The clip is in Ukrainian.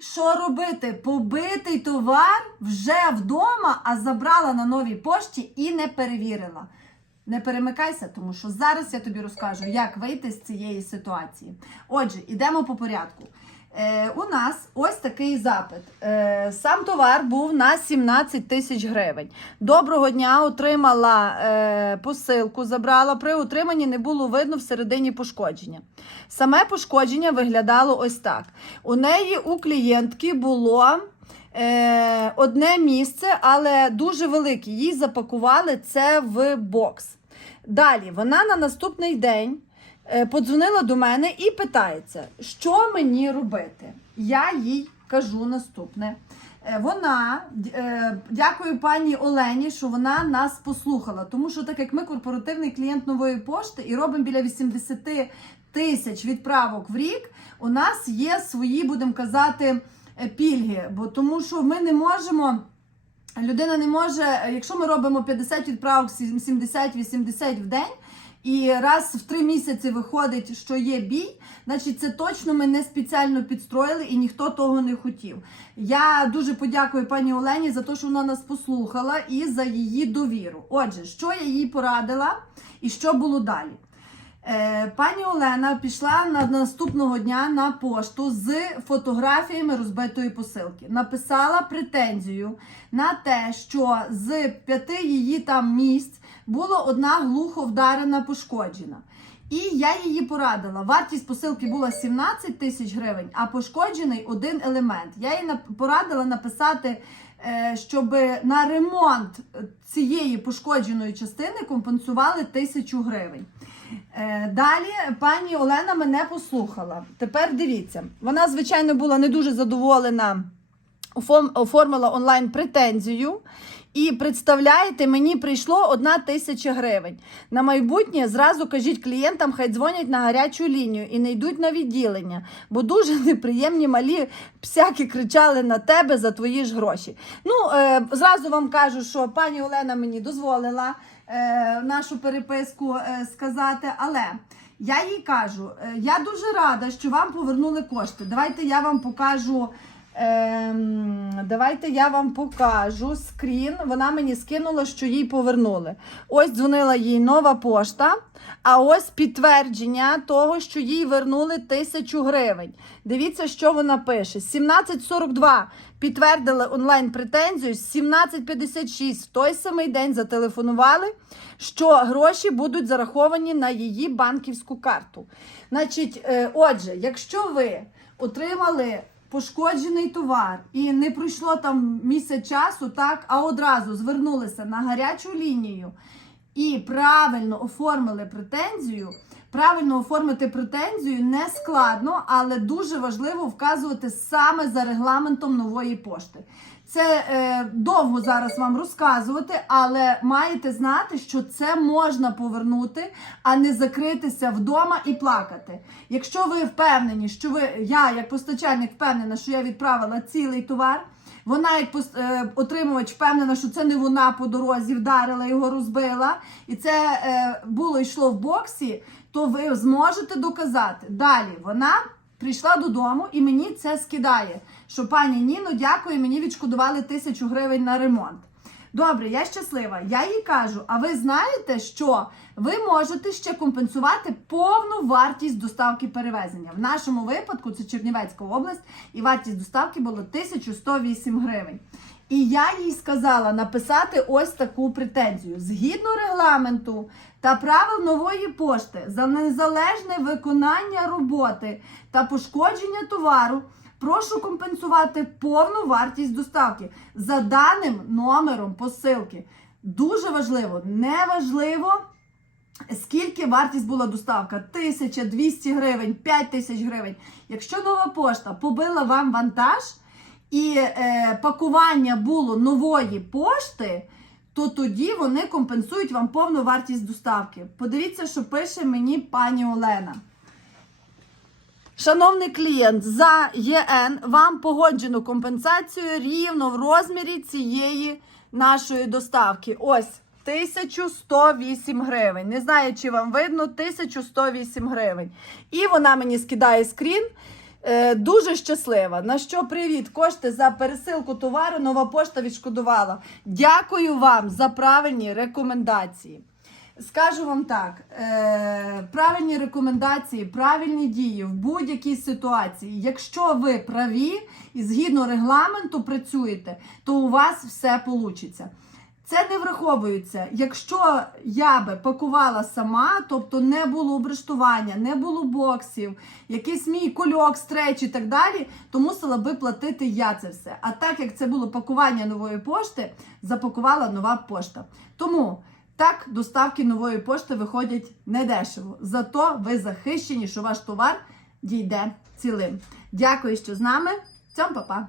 Що робити? Побитий товар вже вдома, а забрала на новій пошті і не перевірила. Не перемикайся, тому що зараз я тобі розкажу, як вийти з цієї ситуації. Отже, йдемо по порядку. Е, у нас ось такий запит. Е, сам товар був на 17 тисяч гривень. Доброго дня отримала е, посилку, забрала. При отриманні не було видно всередині пошкодження. Саме пошкодження виглядало ось так. У неї у клієнтки було. Е, одне місце, але дуже велике. Їй запакували це в бокс. Далі вона на наступний день подзвонила до мене і питається, що мені робити. Я їй кажу наступне. Е, Вона е, дякую пані Олені, що вона нас послухала. Тому що, так як ми корпоративний клієнт нової пошти і робимо біля 80 тисяч відправок в рік, у нас є свої, будемо казати, е, пільги. Бо тому що ми не можемо. Людина не може, е, якщо ми робимо 50 відправок, 70-80 в день, і раз в три місяці виходить, що є бій, значить це точно ми не спеціально підстроїли і ніхто того не хотів. Я дуже подякую пані Олені за те, що вона нас послухала і за її довіру. Отже, що я їй порадила і що було далі? Е, Пані Олена пішла на наступного дня на пошту з фотографіями розбитої посилки. Написала претензію на те, що з п'яти її там місць було одна глухо вдарена пошкоджена. І я її порадила. Вартість посилки була 17 тисяч гривень, а пошкоджений один елемент. Я їй порадила написати, е, щоб на ремонт цієї пошкодженої частини компенсували тисячу гривень. Е, Далі пані Олена мене послухала. Тепер дивіться, вона, звичайно, була не дуже задоволена, оформила онлайн претензію. І представляєте, мені прийшло одна тисяча гривень. На майбутнє зразу кажіть клієнтам, хай дзвонять на гарячу лінію і не йдуть на відділення, бо дуже неприємні малі псяки кричали на тебе за твої ж гроші. Ну, е, зразу вам кажу, що пані Олена мені дозволила е, нашу переписку е, сказати, але. Я їй кажу, е, я дуже рада, що вам повернули кошти. Давайте я вам покажу. Ем, давайте я вам покажу скрін. Вона мені скинула, що їй повернули. Ось дзвонила їй нова пошта, а ось підтвердження того, що їй вернули тисячу гривень. Дивіться, що вона пише: 1742 підтвердили онлайн претензію, 1756 в той самий день зателефонували, що гроші будуть зараховані на її банківську карту. Значить, е, отже, якщо ви отримали пошкоджений товар і не пройшло там місяць часу, так, а одразу звернулися на гарячу лінію і правильно оформили претензію. Правильно оформити претензію не складно, але дуже важливо вказувати саме за регламентом нової пошти. Це е, довго зараз вам розказувати, але маєте знати, що це можна повернути, а не закритися вдома і плакати. Якщо ви впевнені, що ви, я як постачальник впевнена, що я відправила цілий товар. Вона, як е, отримувач, впевнена, що це не вона по дорозі вдарила його, розбила, і це е, було йшло в боксі, то ви зможете доказати. Далі вона прийшла додому і мені це скидає. Що пані Ніно, дякую, мені відшкодували тисячу гривень на ремонт. Добре, я щаслива. Я їй кажу: а ви знаєте, що ви можете ще компенсувати повну вартість доставки перевезення? В нашому випадку це Чернівецька область, і вартість доставки було 1108 гривень. І я їй сказала написати ось таку претензію. Згідно регламенту та правил нової пошти за незалежне виконання роботи та пошкодження товару. Прошу компенсувати повну вартість доставки за даним номером посилки. Дуже важливо, не важливо, скільки вартість була доставка: 1200 гривень, 5000 гривень. Якщо нова пошта побила вам вантаж і е, пакування було нової пошти, то тоді вони компенсують вам повну вартість доставки. Подивіться, що пише мені пані Олена. Шановний клієнт, за ЄН вам погоджено компенсацію рівно в розмірі цієї нашої доставки. Ось 1108 гривень. Не знаю, чи вам видно, 1108 гривень. І вона мені скидає скрін. Е, дуже щаслива. На що привіт? Кошти за пересилку товару нова пошта відшкодувала. Дякую вам за правильні рекомендації. Скажу вам так: е, правильні рекомендації, правильні дії в будь-якій ситуації. Якщо ви праві і згідно регламенту працюєте, то у вас все вийде. Це не враховується. Якщо я би пакувала сама, тобто не було обрештування, не було боксів, якийсь мій кульок, стреч і так далі, то мусила би платити я це все. А так як це було пакування нової пошти, запакувала нова пошта. Тому доставки нової пошти виходять недешево. Зато ви захищені, що ваш товар дійде цілим. Дякую, що з нами. Цьом, па-па!